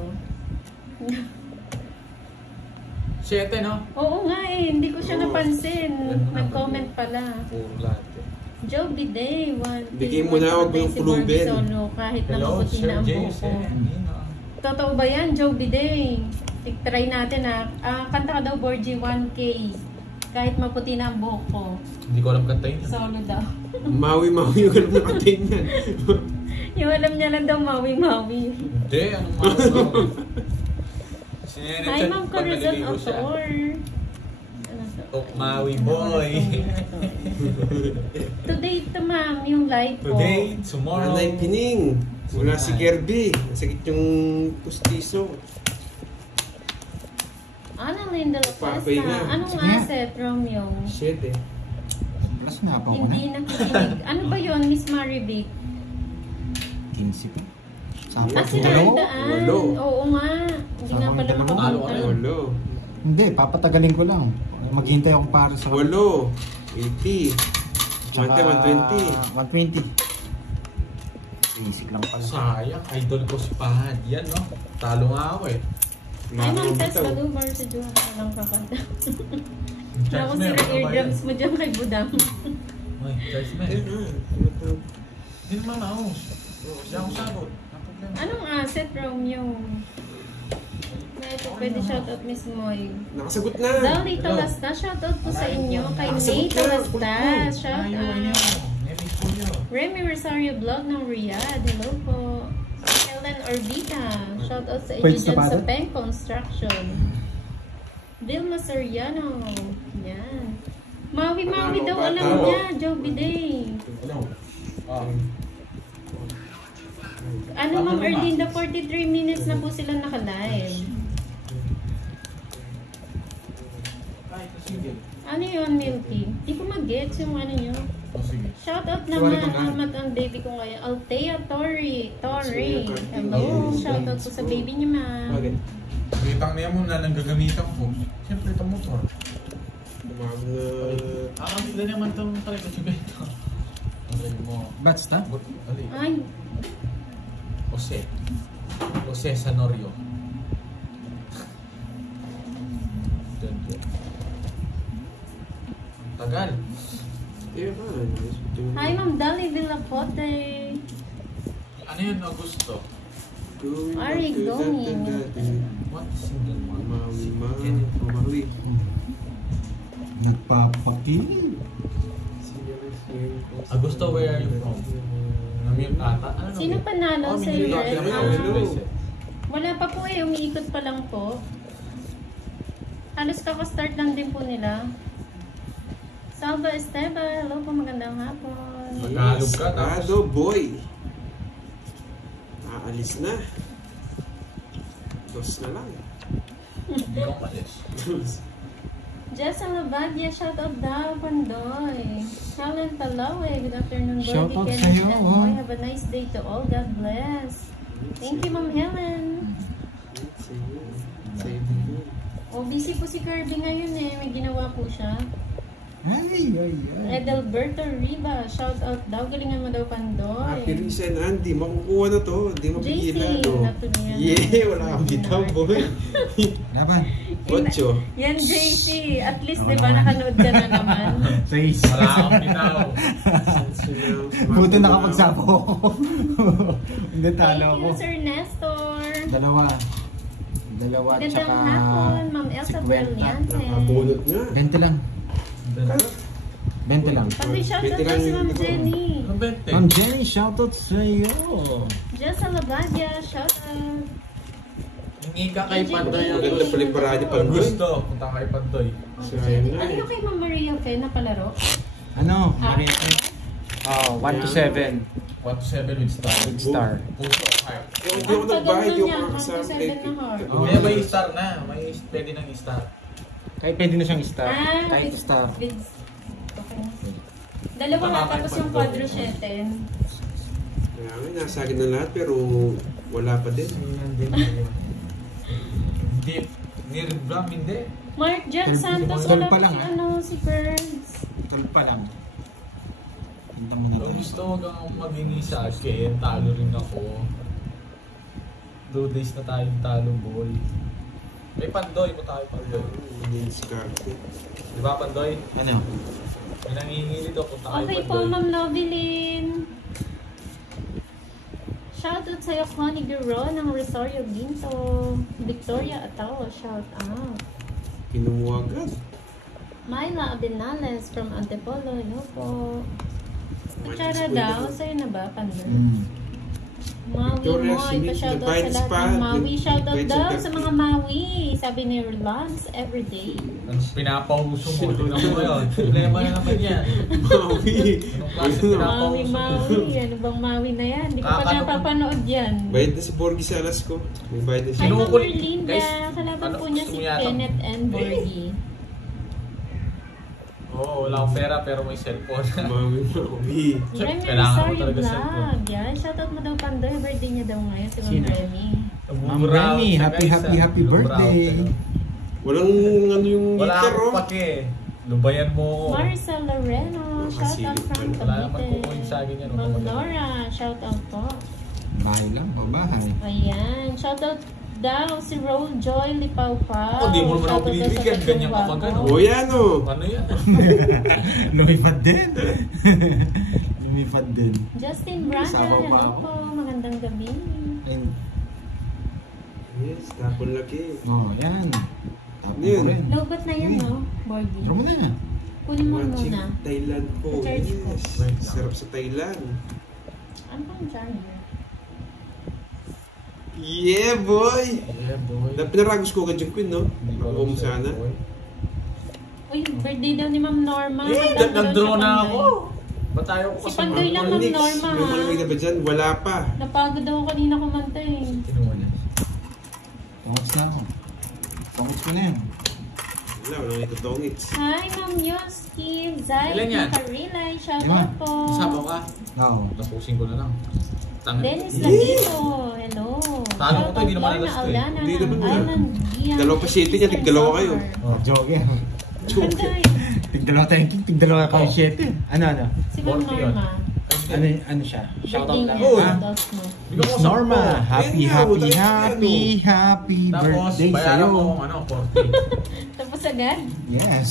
7, no? Oo nga eh, hindi ko siya Oo. napansin. Ganun naman Nag-comment yun. pala. Puro lahat eh. Joe Biday, Bigay mo na, huwag mo yung pulubin. Solo, kahit na Hello, maputi Sir na ang James. buko. Totoo ba yan, Joe Biday? Try natin kanta ka daw, Borgie, 1K. Kahit maputi na ang buhok ko. Hindi ko alam kanta yun. Solo daw. Mawi-mawi yung alam na katain yan. Yung alam niya lang daw, mawi-mawi. Hindi, anong mga Sinenit Hi, siya Ma'am pag Corazon naliligo siya. Autor. Ano to? Oh, Maui boy. Today ito, ma'am, yung live po. Today, tomorrow. Nanay Pining. Wala si Kirby. Sakit yung pustiso. Annalyn de la Papay Cuesta. na. Anong Sige. asset, Romeo? Shit eh. Plus na pa ako na. Hindi nakikinig. Ano ba yon, Miss Marivic? 15 pa. Sapa. Sila ang daan. Walo. Oo nga. Hindi nga Sama pala ng dalawa. Talo ka makapunta. na. Walo. Hindi, papatagalin ko lang. Maghintay ako para sa... Walo. 80. Tsaka, 120. 120. Basic lang pala. Sayang, idol ko si Pahad. Yan, no? Talo nga ako eh. Ay, ma'am, Tess, Bitaw. Balubar sa Diyo. Walang kakanta. Charge Ako mo si yan, ano ba yan? eardrums mo dyan kay Budang. Ay, charge mo Ayun yan. na. Hindi naman mouse. Siya akong sagot. Ang problema. Anong asset, Romeo? Na ito, pwede shoutout Miss Moy. Nakasagot na. Dali Tolastas, shoutout po sa inyo. Kay Nate Tolastas, shoutout. Remy Rosario Vlog ng Riyadh, hello po. Helen Orbita, shoutout sa inyo Points na dyan ba sa ito? Peng Construction. Vilma Soriano, yan. Mawi-mawi daw, alam niya, Joe Biday. Ano, Ma'am Erlinda, 43 minutes na po sila naka-live. Ano yun, Milky? Di ko mag-gets yung ano nyo. Shoutout naman, alamat ang baby ko ngayon. Althea Torre. Hello, shoutout po sa baby niya, ma. Bakit? Kitang niya mo na lang gagamitan ko. Siyempre itong motor. Tumawag na. Ang sila naman itong talaga si Beto. Ang mo. Bats na? Ali. Ay, Jose Sanorio. Ang tagal. Hi, Ma'am Dali Villapote. Ano yun, Augusto? Ari going. What single one? Nagpapakilig. Augusto, where are you from? Namute ata? Ano Sino panalo sa Mindanao. Red? Mindanao. Wala pa po eh, umiikot pa lang po. Halos kaka-start lang din po nila. Salva Esteba, hello po, magandang hapon. Tagalog ka, tapos. Ado boy. Aalis na. Dos na lang. Hindi ko palis. Jessa Lavadia, shout out daw, Pandoy. Helen Palawe, good afternoon, Shout out Gordy, sa'yo, Kenneth, and Boy. Have a nice day to all. God bless. Thank you, Ma'am Helen. Oh, busy po si Kirby ngayon eh. May ginawa po siya. Ay. Edelberto Riva, shout out daw. Galingan mo daw, Pandoy. Happy Risa and Andy, makukuha na to. Di mapigilan. JC, No? natuloyan. Yeah, wala kang bitaw, boy. Laban. 8. Yan, JC. At least, di ba, nakanood ka na naman. Sais. Wala akong bitaw. Buto nakapagsapo ako. Hindi talo Thank ako. you, Sir Nestor. Dalawa Gandang tsaka hapon, Ma'am Elsa 50. Brilliante. Nakabunot nga. 20 lang. 20 lang. Pag-shoutout daw si Ma'am Jenny. Ang bente. Ma'am Jenny, shoutout sa iyo. Jessa Labadia, shoutout. Hingi ka kay Pandoy. Maganda pala yung paraan ni Pandoy. Augusto, punta kay Pandoy. Sayang nga Ano yung kay Ma'am Maria Fe na palaro? Ano? Ah, Maria? Oh, 1 to 7 1 to 7 with star. with star. Puso, heart. Hindi ako nagbahay, hindi ako makakasama. 1 to 7 na heart. Hindi, may star na. May pwede ng star. Kahit pwede na siyang star. Kahit with- star. with- Okay na. Dalawa nga, tapos yung quadrosheten. Kaya nga, nasa akin na lahat pero wala pa din. Hindi. Nirbram, hindi. Mark Jan Tol- Santos, tol wala pa pa lang, si ah. ano, si Pearls. Tol pa lang. Punta mo na Kung gusto mo kang maghingi sa akin, talo rin ako. 2 days na tayong talo, boy. May Pandoy mo tayo, Pandoy. Hindi yung diskarte. Di ba, Pandoy? Ano? May nangingili daw kung tayo, Okay po, Pandoy. Ma'am Lovelyn. Shoutout sa'yo, Connie Guro ng Rosario Ginto. Victoria Atawa, shout out. Pinumu agad. Myla Abinales from Antipolo, hello po. Kutsara School daw, daw. sa'yo na ba, Pandoy? Maui Victoria mo, Smith, ipa-shoutout nag-bites sa lahat pa. ng Maui. Shoutout Nag-bites daw yung sa turkey. mga Maui. Sabi ni Rolans, everyday. Pinapauso mo. Tingnan mo ngayon. Problema na naman yan. Maui. Anong klase pinapauso Maui, mo? Maui. Ano bang Maui na yan? Hindi ko pa Kakano- napapanood yan. Bayad na si Borgie sa alas ko. May bayad na Hi, siya. Ma'am Sinukol- Merlinda. guys, Kalaban ano, po niya gusto si mo yata? Kenneth and Borgie. Oo, wala akong pera pero may cellphone. Maui. Remy Kailangan mo Rosario talaga Vlog. cellphone. Yan, shoutout mo daw Pandoy. Birthday niya daw ngayon si Ma'am Sino? Remy. Ma'am Remy, happy birthday. Walang ano yung Wala meter, akong oh. pake. Lubayan mo ako. Maricel Loreno, shoutout from Wala naman Cavite. kukuhin sa akin yan. Ma'am Nora, shoutout po. Bahay lang, babahay. Ayan, shoutout daw si Roll Joy Lipao-Pao. Ako, di mo naman ako Shoutout daw sa binibigyan. Ganyan ka Katuwang pag ano. O yan, oh. Ano yan? Lumipad din. Lumipad din. Justin Branda, Sabaw pa hello ako. po, magandang gabi. And, Yes, tapon laki. oh, yan. Tapos Yun. ko rin. Lobat na yun, no? Borgie. Draw mo na. Kunin mo Watching muna. Thailand po. Charge ko. Yes. Sarap sa Thailand. Ano pang charger? Yeah, boy! Yeah, boy. Pinaragos ko ka dyan, Queen, no? Hindi ko Ako alam mo sa'yo, sana. boy. Uy, birthday daw ni Ma'am Norma. Eh, Magdadalaw nag-draw si na Pandoy. ako. Ba't tayo ko Si kasi Pandoy lang, Ma'am Nix, Norma, may ha? malamig na ba dyan? Wala pa. Napagod ako kanina kumanta eh. Kinuha niya. Panguts na ako. Panguts ko na yan. Wala, walang itutongits. Hi, Ma'am Yoski. Zay, Ilan yan? Nakarilay. Shoutout po. Sabaw ka. Oo. Tapusin ko na lang. Tangin. Dennis Ladito. Hello. Talo ko to, hindi naman Shoutout alas to eh. Lorna Hindi Aulana naman ng yun. Island Gian. Dalawa pa siete niya, tig-dalawa kayo. Oh, joke yan. Pandoy. Tigdalawa tayong king, tigdalawa kayo 7. Ano? Si Ma'am 40 yun. Norma. Ano siya? Birthday Shoutout lang. niya. Uy. Shoutout mo. Hindi ko Miss Norma, happy Ayun nga, happy tayo happy ano. happy Tapos, birthday bayaran sa'yo. mo kung ano, 40. Tapos pounds agad? Yes.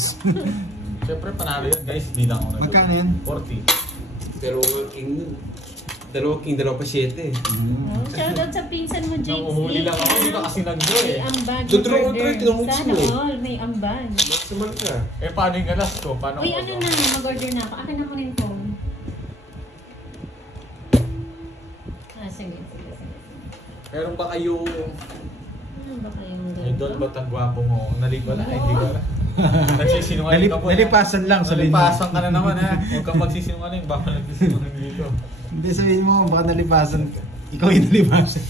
Siyempre, panalo yan guys. Bilang ako na. Magkano yan? 40. Dalawang king nun. Dalawang king, dalawa pa 7. Oh, shoutout sa pinsan mo, Jake. Nanguhuli lang ako. Hindi ka kasi nag-go May eh. ambag. Tuturo ko order. tayo, tinanguts Sana mo. all, may ambag. Maksimal ka. Eh, paano yung galas ko? Paano Uy, ako ano mag- na, mag-order na ako. Akin na ko yung phone. Sige. Meron ba kayong Ano ba kayong idol ba't ang gwapo mo? Nalibala? Ay, hindi ko alam. Nagsisinungaling ka po. Nalipasan lang, sabihin mo. Nalipasan ka na naman ha. Huwag kang magsisinungaling. Baka nagsisinungaling dito. Hindi, sabihin mo, baka nalipasan ka. Ikaw yung nalipasan.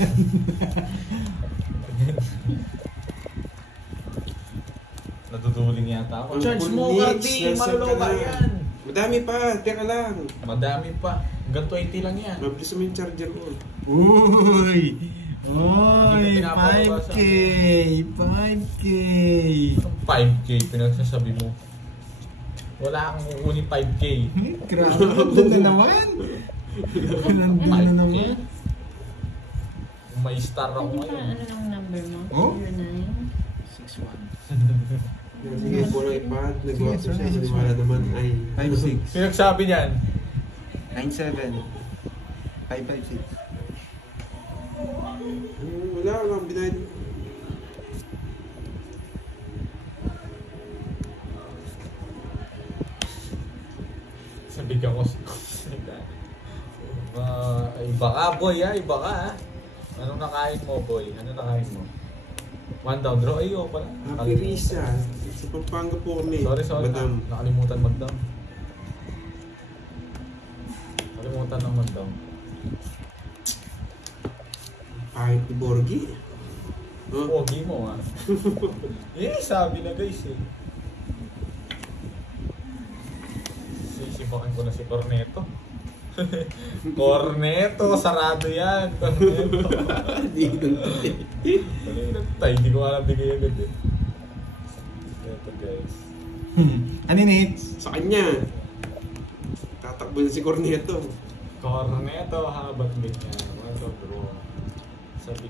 Natutuling yata ako. Ang Charge mo, Knicks, Cardi! nasaan Malulaw ka ka na? yan! Madami pa, teka lang. Madami pa. Hanggang 20 lang yan. Mabilis mo yung charger ko. Uy! Uy! Hindi ko pinapabasa. 5K! 5K! Anong 5K pinagsasabi mo? Wala kang kukunin 5K. Grabe, ganda na naman! Ganda na naman! Kung may star ako Ano pa, ngayon. ano lang number mo? Oh? 09. 6-1. Sige, po lang ipad. Nagawa ko Sige, siya. sir. Maniwala naman ay... 5-6. Pinagsabi niyan. 9-7. 5-5-6. Wala lang, binayad. Sabi ka ko. Iba ka boy ha, iba ka ha. Anong nakain mo boy? Ano nakain mo? One down draw? Ayo pala. Happy Risa. Sa Pampanga po kami. Sorry. Madam. Nakalimutan mag-down. Nakalimutan ng mag-down. Kahit ni Borgi. Oh. Pogi mo ha. Sabi na guys eh. Sisipakan ko na si Corneto. Corneto, sarado yan. Corneto. Hindi ko alam bigay agad eh. Ito guys. Ano yung hits? Sa kanya. Tatakbo na si Corneto. Corneto, habat din niya. Ano bro?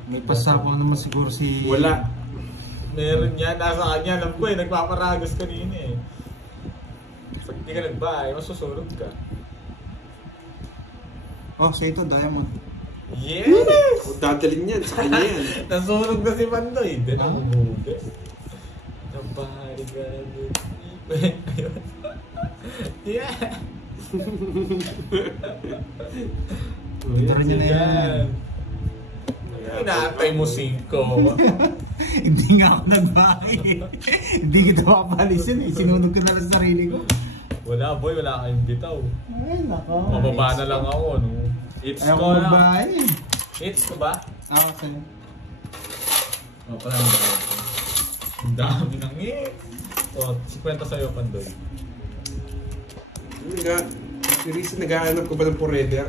May pasabong naman siguro si... Wala. Meron yan, nasa kanya. Alam ko eh, nagpaparagos kanina eh. Pag hindi ka nagbahay, masusunod ka. Oh, so ito, Diamond. Yes! O dadalhin yan. Sa kanya yan. Nasunog na si Pandoy. Hindi na humugas. Nabari ka ayun. Yeah! Ito rin yun na yan. Inaantay mo 5. Hindi nga ako nagbahay. Hindi kita mapalisin eh. Sinunog ko na lang sa sarili ko. Wala boy, wala kayong bitaw. Ay, nako. Mababa na lang ako, no? It's Ayaw ko ko na. magbahay. It's ko ba? Ah, sa'yo. O, pala ang dami. Ang dami ng O, 50 sa'yo, Pandoy. Si Risa nag-aanap ko ba ng forever?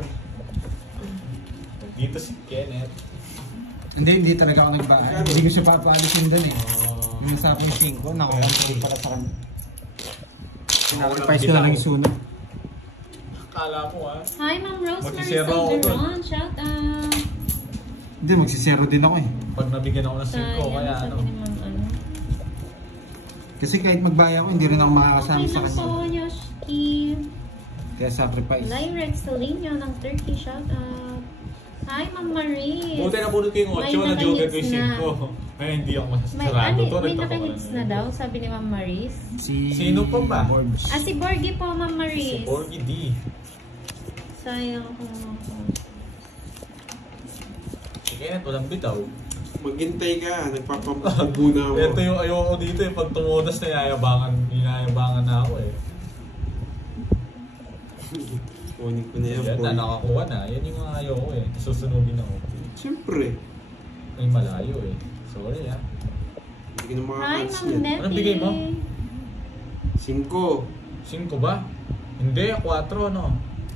Dito si Kenneth. Hindi talaga ako nagbahay. Hindi ko siya papalisin doon eh. Oh. Yung nasabing 5, nakakontrol pala sa kanya. Walang Sacrifice ko na lang yung bitaw. sunog. Akala mo ha? Hi, Ma'am Rosemary Magsisero ako dun. Salderon. Shout out. Hindi, magsisero din ako eh. Pag nabigyan ako ng 5, kaya Sabi ano? ni Ma'am ano. Kasi kahit magbaya ako, hindi rin ako makakasama Okay sa lang kanya. po, Yoshki. Kaya sacrifice. Lyrex Salinio ng Turkey. Shout out. Hi, Ma'am Marie. Buti na bunot ko yung 8 na joker ko yung nakahits 5. Ay, hindi ako May, masasarado to. may Nagtaka nakahits ko na daw, sabi ni Ma'am Maris. Sino pa ba? Borbs. Ah, si Borgie po, Ma'am Si Maris. Borgie D. Sayang ko. Si Kenneth, walang bitaw. Maghintay ka. Nagpapabubo na ako. Ito yung ayoko dito yung pag tumudas na inayabangan na ako eh. Kunin ko na yan, Yan boy. na, nakakuha na. Yan yung mga ayoko eh. Susunugin ako. Siyempre. Ay, malayo eh. Sorry ah. Hindi ka na Hi, makakats Ma'am yan. Nettie. Anong bigay mo? 5. 5 ba? Hindi, 4 no?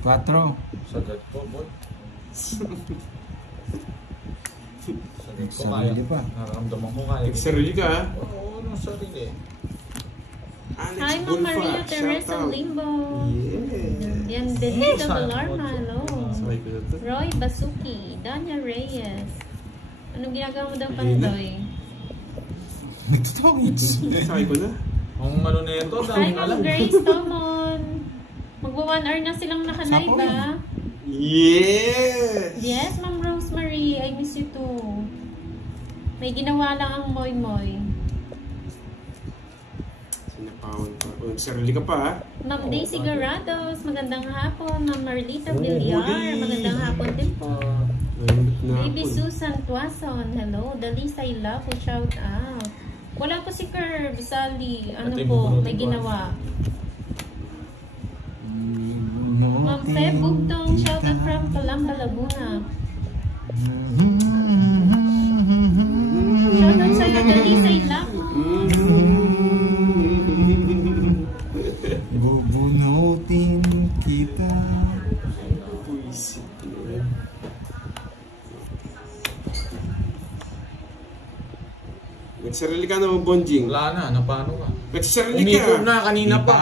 4. Sagad ko, boy. Sagad ko, kaya. Sarili pa. Nararamdaman ko kaya. Nagsarili ka, ha? Oo, nung sarili. Alex Hi, Ma'am Bulfa. Maria Teresa Shoutout. Limbo. Yeah. Yan, Denita Sayang Galarma. mo. Hello. Sabay ko na to. Roy Basuki. Danya Reyes. Anong ginagawa mo daw, Ayun na. Pandoy? Nagtotong hits. Sabay ko na. Ang ano na ito, Hi, daming Ma'am alam. Grace, Tomon. Magwa 1 hour na silang naka-live, Sapo ah. Yes! Yes, Ma'am Rosemary. I miss you too. May ginawa lang ang moy-moy. Sinapawan pa. O, sarili ka pa ha? Ma'am Daisy Garados, magandang hapon. Ma'am Marlita Oh, Villar, huli. magandang hapon din po. Nandit na Baby ako. Susan Tuason, hello. Dalisa I love you, shout out. Wala po si Curb, Sally, ano Ate, po, bubulutin may ko. ginawa. Ma'am Feb Bugtong, shout out from Calamba, Laguna. Shout out sa'yo, Dalisa I love you. Bubunutin kita. Puisit. Nagsarili ka naman, Bonjing. Wala na, napano ka. Nagsarili Umiko ka. na, kanina pa.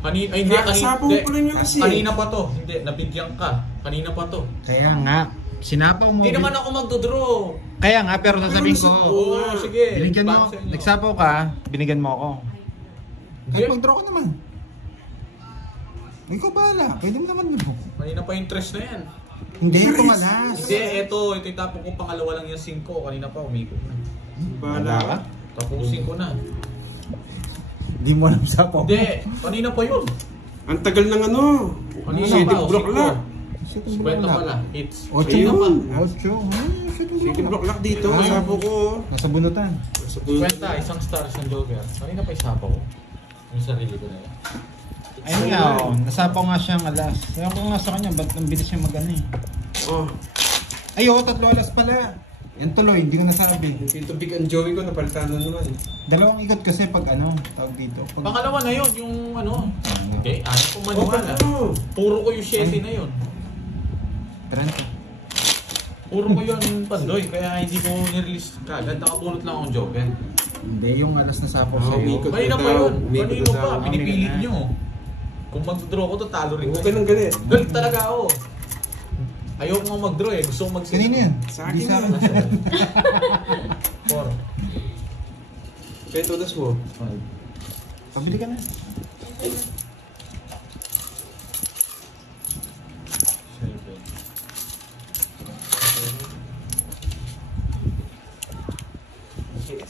Ay, hindi, Kakasapong hindi. ko lang yung kasi. Kanina pa to. Hindi, nabigyan ka. Kanina pa to. Kaya nga, sinapaw mo. Hindi naman ako magdodraw. Kaya nga, pero sasabihin ko, Oo, sige. binigyan mo, Back sa inyo. nagsapaw ka, binigyan mo ako. Hindi. Kahit mag-draw ka naman. Ikaw bahala. Pwede mo naman mo. Kanina pa yung tres na yan. Hindi, tumalas. Hindi, ito yung tapon ko pangalawa lang yung 5. Kanina pa, umiko na. Bahala ka. Tapusin ko na. Hindi mo alam sapaw. Hindi, kanina pa yun. Ang tagal ng ano. Kanina City pa, block lock. Kwenta pala, hits. Ocho Ayun. naman. Ocho. City block lock dito. Ah. Sapo ko. Nasa bunutan. Sa puno. Kwenta, isang star, isang joker. Kanina pa isapaw ko. Yung sarili ko na yan. Ayun nga, oh, nasapaw nga siyang alas. Sabi ko nga sa kanya, ba't ang bilis niya mag-ano eh. Oh. Ay, oo, 3 alas pala. Yan tuloy, hindi ko nasabi. Dito big ang Joey ko, napalitan na naman. Dalawang ikot kasi pag ano, tawag dito. Pag... Pangalawa na yun, yung ano. Okay, ano kung Oh, maniwala. ano? Puro ko yung 7 na yun. 30. Puro ko yun pandoy, kaya hindi ko nirelease kagad. Nakabunot lang akong joker. Hindi, yung alas na sapaw Oh, sa'yo. umikot. Kanina pa yun. Umikot Kanino na pa, daw. pinipilit Umikot na. nyo. Kung mag-draw ko to, talo rin. Huwag ka nang galit. Galit talaga ako. Ayoko nga mag-draw eh. Gusto ko mag-draw. Kanina yan. Sa Hindi akin sa yan. 4. Kaya todas mo. Pabili ka na.